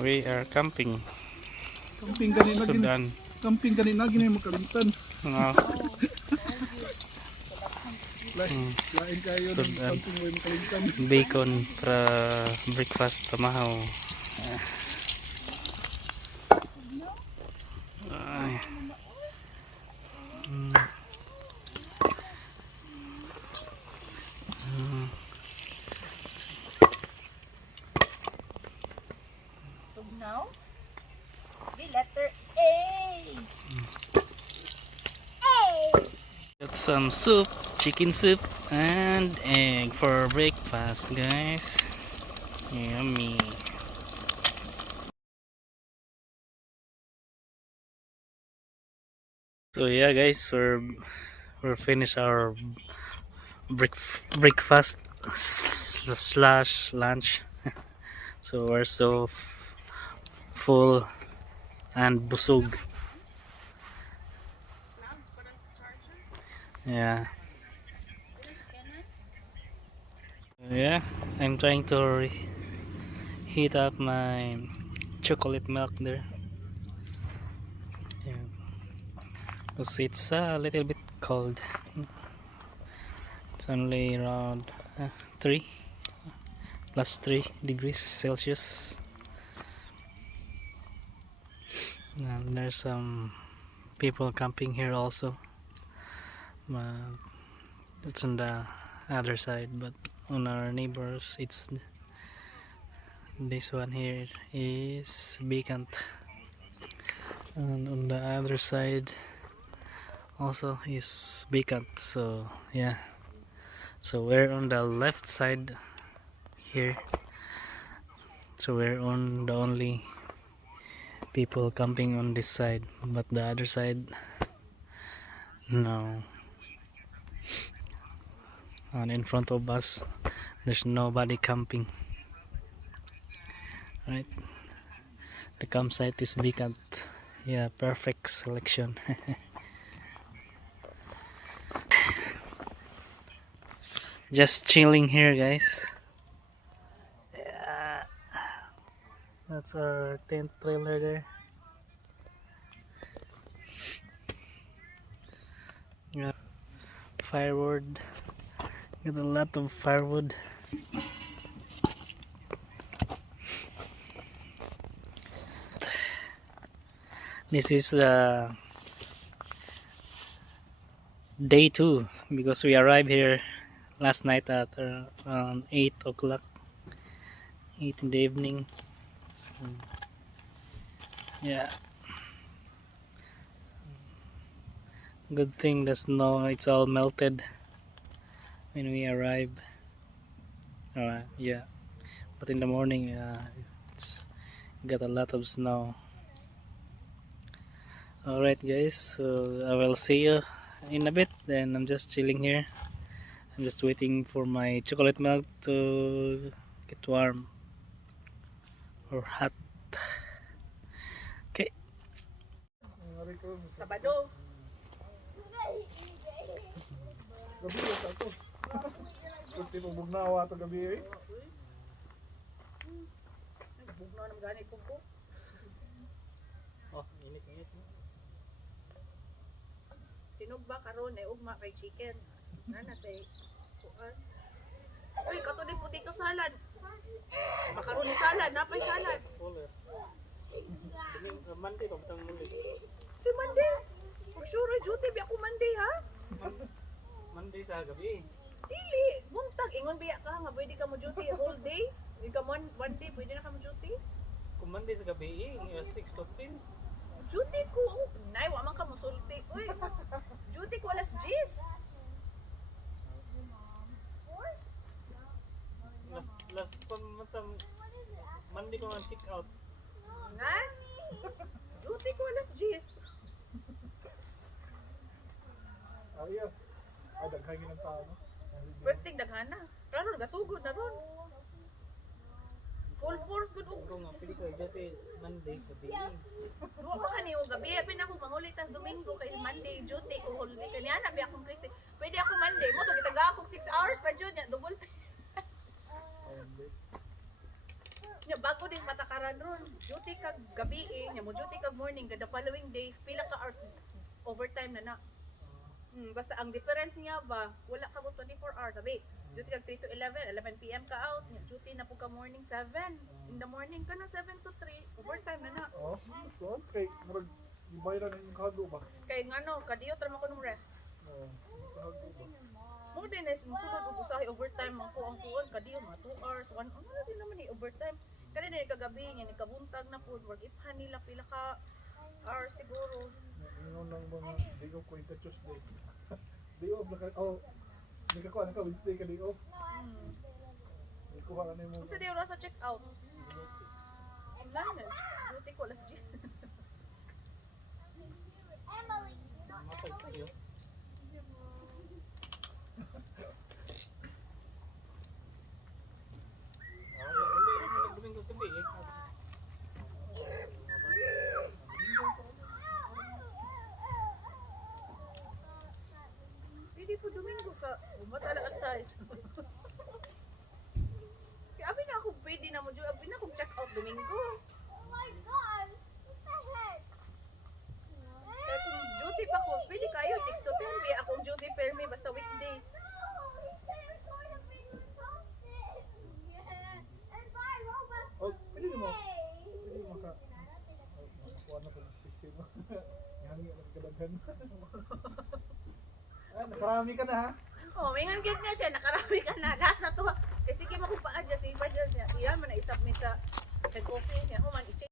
We are camping. Camping kanina Sudan. Camping kanina gini mo kalimtan. Lain kayo ng Sudan. camping mo kalimtan. Bacon para breakfast tamahaw. Ay. Now, the letter A. A. Got some soup, chicken soup, and egg for breakfast, guys. Yummy. So yeah, guys, we're finished our breakfast slash lunch. So we're so full and busog. Yeah. Yeah, I'm trying to heat up my chocolate milk there. Yeah. Because it's a little bit cold. It's only around 3 plus 3 degrees Celsius. And there's some people camping here also. It's on the other side, but on our neighbors it's this one here is vacant, and on the other side also is vacant. So yeah, so we're on the left side here, so we're on the only people camping on this side, but the other side no. And in front of us there's nobody camping, right? The campsite is vacant. Yeah, perfect selection. Just chilling here, guys. Yeah, that's our tent trailer there. Yeah, firewood. Got a lot of firewood. This is day 2 because we arrived here last night at around 8 o'clock, 8 in the evening. So, yeah, good thing the snow, it's all melted when we arrive. Yeah, but in the morning it's got a lot of snow. Alright guys, so I will see you in a bit. Then I'm just chilling here. I'm just waiting for my chocolate milk to get warm or hot. Okay. Sabado. Gabi sa to. Kasi bugnawa to gabi eh. Bugno ng ganit ko po. Oh, init. Sinog ba karon ay ugma kay chicken. Nana kay kuan. Uy, kato din potato salad. Macaroni salad, napay salad. Monday pa butang Monday. Si Monday. For sure, duty bi ako Monday ha. Monday sa gabi. Dili, buntag ingon biya ka nga pwede ka mo duty whole day. Di ka mo one day pwede na ka mo duty. Kung Monday sa gabi, 6 to 10. Duty ko, nay wa man ka mo sulti. Uy. Duty ko alas 10. Last Monday ko man check out. Nga? Duty ko alas 10. Ay, daghangin ng tao, no? Perting daghana. Karon gasugod na ron. Full force gud og. Kung pili ko dati Monday gabi. Wa pa kaniyo gabi, apin ako mangulit ang Domingo kay Monday duty ko holiday kaniya na bi akong Christy. Pwede ako Monday mo to gitaga ako 6 hours pa jud nya double. Nya bago din patakaran ron. Duty kag gabi nya mo duty kag morning the following day pila ka hours overtime na na. Basta ang difference niya ba, wala ka mo 24 hours sabi. Duty kag 3 to 11 p.m. ka out. Nya duty na po ka morning 7. In the morning ka na 7 to 3, overtime na na. Oh, so okay. Murag ibayran ng kago ba? Kay ngano, kadiyo tra man ko ng rest. Oh, kago ba? Mo din is musulod og usahay overtime man ko ang kuon kadiyo mga 2 hours, 1 hour. Ano sila man ni overtime? Kani ni kagabi nya ni kabuntag na pud work iphan nila pila ka hours siguro. Ingon lang mga day off ko ita Tuesday. Day off na ka, oh, di ka kuha na ka, Wednesday ka day off. Di kuha ka na mo. Unsa day sa check out? Online. Duty ko alas 10. Pwede po Domingo sa matala ang size. Kaya abi na ako pwede na mo jud abi na akong check out Domingo. Oh my God! What the heck? Kaya kung duty pa ko, pwede kayo 6 to 10 di akong duty permi basta weekdays. Oh, pwede mo. Pwede mo ka. Kuha na pa ng system mo. Yan nga nagkadaghan. Ah, nakarami ka na ha? Oh, mingan gyud na siya, nakarami ka na. Last na to. Eh sige mo kung pa-adjust, i-adjust niya. Iyan man na i-submit sa head office niya. Human i-check.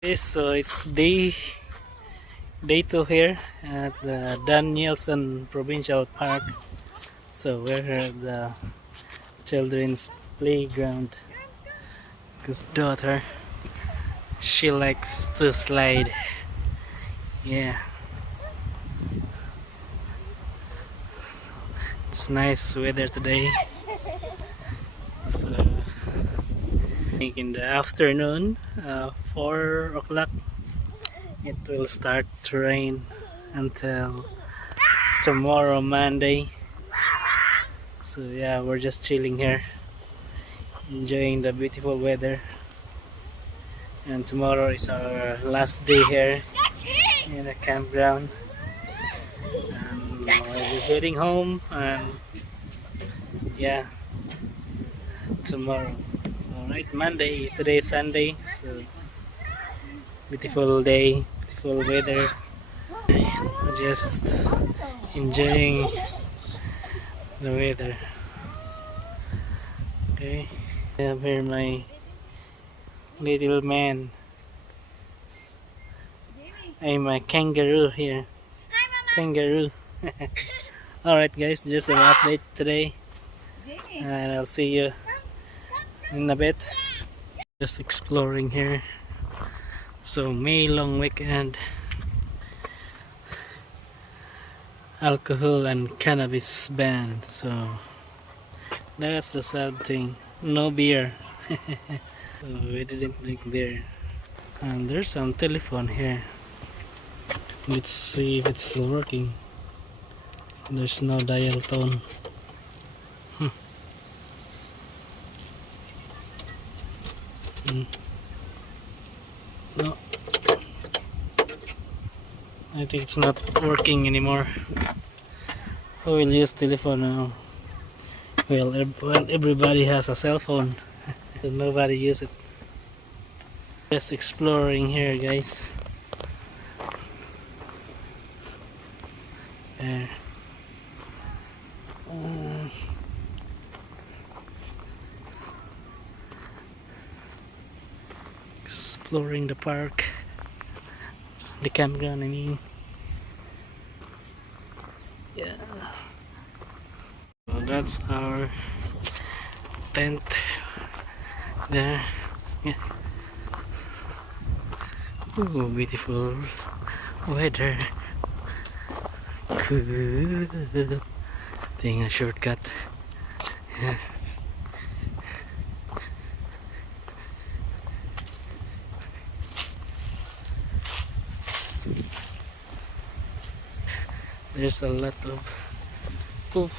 Okay, so it's day 2 here at the Danielson Provincial Park. So we're at the children's playground. Because daughter, she likes to slide. Yeah, it's nice weather today. So in the afternoon, 4 o'clock, it will start to rain until tomorrow Monday. So yeah, we're just chilling here, enjoying the beautiful weather. And tomorrow is our last day here in the campground. And we'll be heading home, and yeah, tomorrow. Alright, Monday, today is Sunday, so beautiful day, beautiful weather. We're just enjoying the weather. Okay, I have here my little man. I'm a kangaroo here. Kangaroo. Alright guys, just an update today, and I'll see you in a bit. Just exploring here. So May long weekend, alcohol and cannabis banned. So that's the sad thing. No beer. So we didn't drink beer. And there's some telephone here. Let's see if it's still working. There's no dial tone. No, I think it's not working anymore. Who will use telephone now? Well, everybody has a cell phone, but nobody use it. Just exploring here, guys. There. exploring the park, the campground, I mean. Yeah. So that's our tent there. Yeah. Ooh, beautiful weather. Good. Taking a shortcut. Yeah. There's a lot of poof.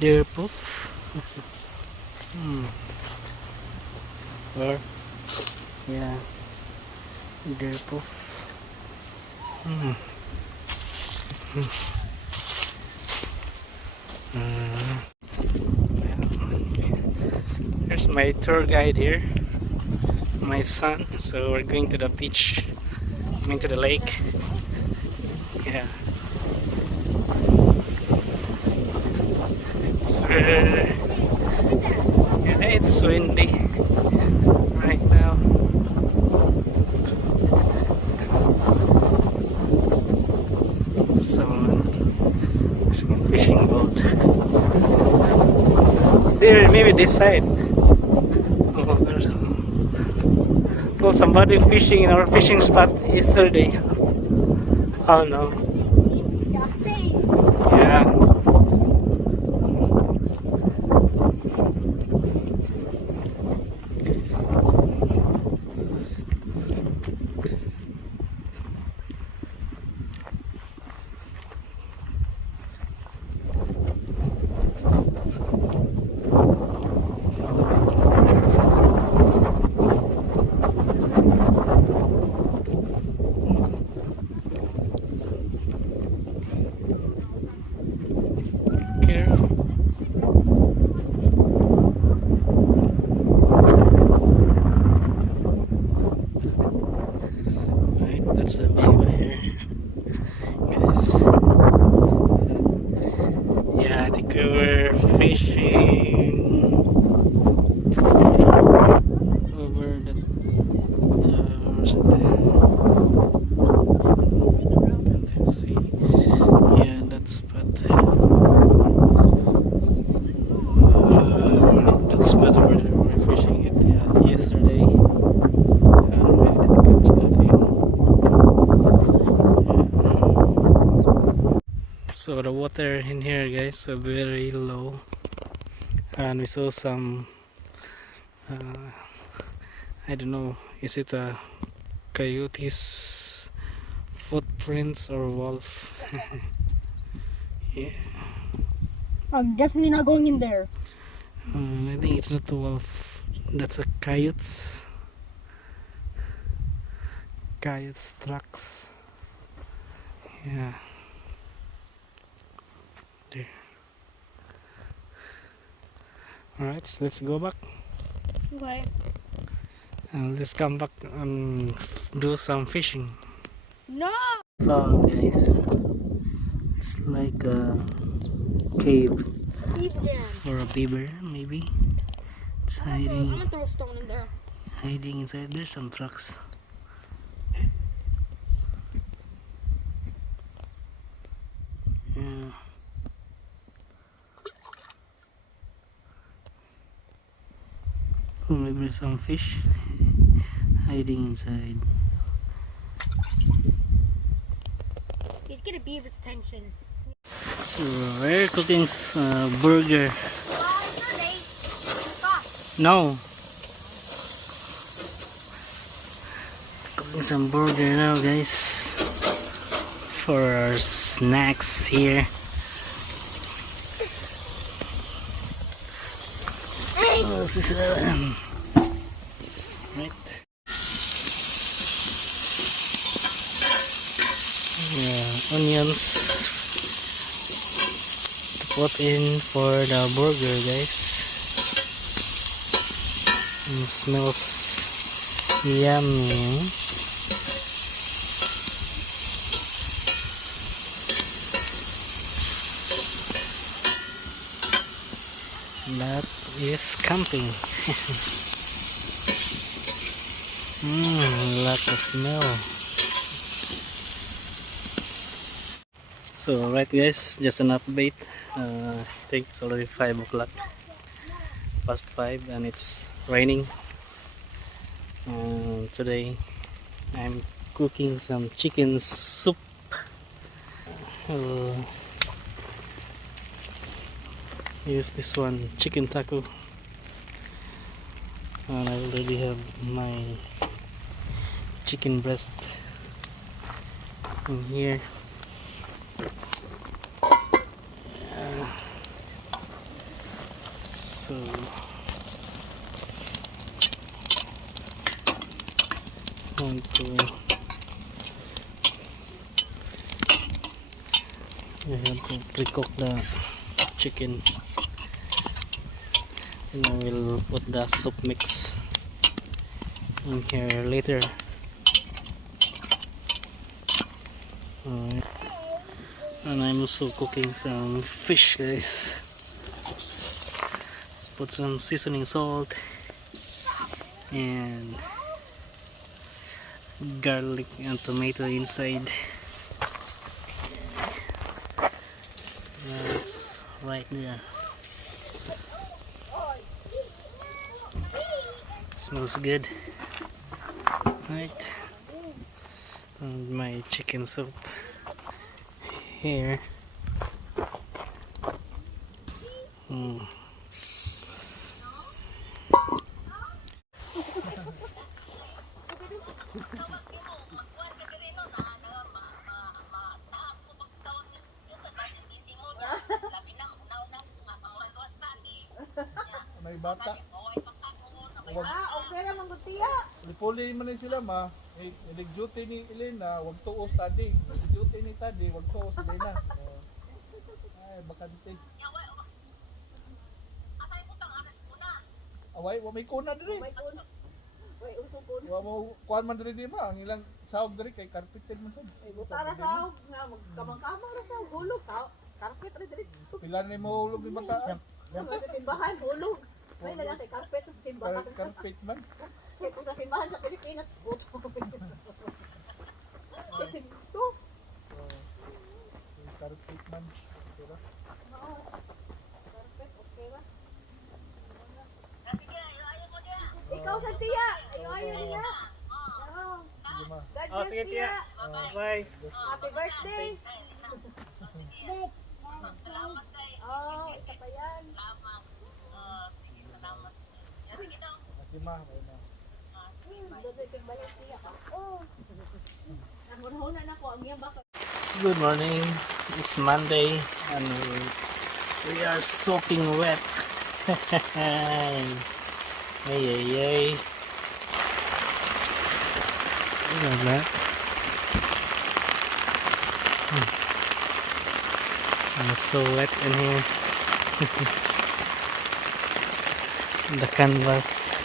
Deer poof. Or yeah, deer poof. There's my tour guide here, my son. So we're going to the beach, going to the lake. Yeah. Yeah, it's windy right now. Someone is in a fishing boat. There, maybe this side. Oh, somebody fishing in our fishing spot yesterday. Oh no. Yeah, same. Yeah. Right, that's the view here, guys. Yeah, I think we were fishing over the where's it? Can't see. Yeah, that spot. That spot where we were fishing it. Yeah, yesterday. We didn't catch anything. So the water in here, guys, are very low, and we saw some I don't know, is it a coyote's footprints or wolf? Yeah. I'm definitely not going in there. I think it's not a wolf, that's a coyote's tracks. Yeah, there. Alright, so let's go back. Okay. I'll just come back and do some fishing. No! Oh guys, it's like a cave Leave them. for a beaver, maybe. It's I'm hiding gonna throw a stone in there. inside. There's some trucks. Yeah. Oh, maybe there's some fish hiding inside. He's gonna beaver's attention. So we're cooking burger. No. Cooking some burger now, guys, for our snacks here. Oh, this is right. Yeah, onions to put in for the burger, guys. It smells yummy. That is camping. Lot of smell. So right guys, just an update. I think it's already 5 o'clock, past 5, and it's raining. Today I'm cooking some chicken soup. Use this one, chicken taco, and I already have my chicken breast in here. So going to I have to pre-cook the chicken, and I will put the soup mix in here later. Alright. And I'm also cooking some fish, guys. Put some seasoning salt and garlic and tomato inside. That's right there. Smells good. Right. And my chicken soup here. May bata. Okay ra man gud tiya. Lipuli man ni sila ma. Nag-duty ni Elena, wag tuo study. Nag-duty ni Tadi, wag tuo si Elena. Ay, bakante. Away, wa may kuna diri. Wait, uso ko. Wa mo kuan man diri di ma, ang ilang sahog diri kay carpeted man sad. Ay, buta ra sa na magkamang-kamang ra sa hulog sa carpet ra diri. Pila ni mo hulog di bata. Sa simbahan hulog. May na kay carpet sa simbahan. Carpet man. Kaya kung sa simbahan sa Pilipinas, puto. Kasi ito. Carpet man. Pero Oo. Carpet, okay ba? Ikaw sa tiya. Ayaw niya. Oo. sige ma. God bless sige, tiya. Bye. Happy birthday. Oh, isa pa yan. Sige ma, ay na. Dodoy kang balik tiya ka. Oh. Nangunahuna na ko ang iyang baka. Good morning. It's Monday and we are soaking wet. Hey, hey, hey. Look at that. I'm so wet in here. The canvas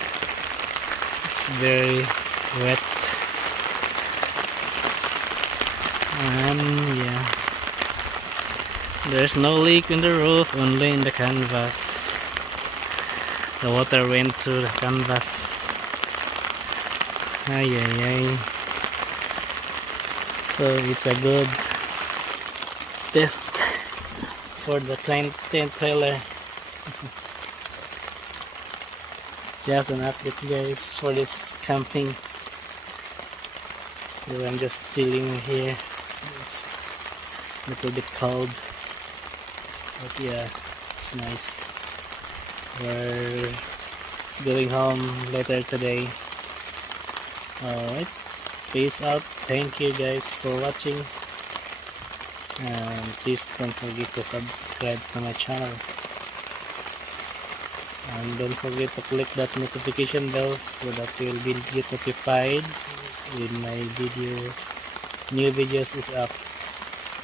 is very wet. And yes, there's no leak in the roof, only in the canvas. The water went through the canvas. Ay, ay, ay. So it's a good test for the tent trailer. Just an update, guys, for this camping. So I'm just chilling here. It's a little bit cold, but yeah, it's nice. We're going home later today. Alright, peace out. Thank you guys for watching, and please don't forget to subscribe to my channel, and don't forget to click that notification bell so that you will get notified when my new videos is up.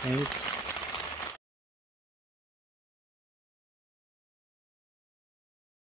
Thanks.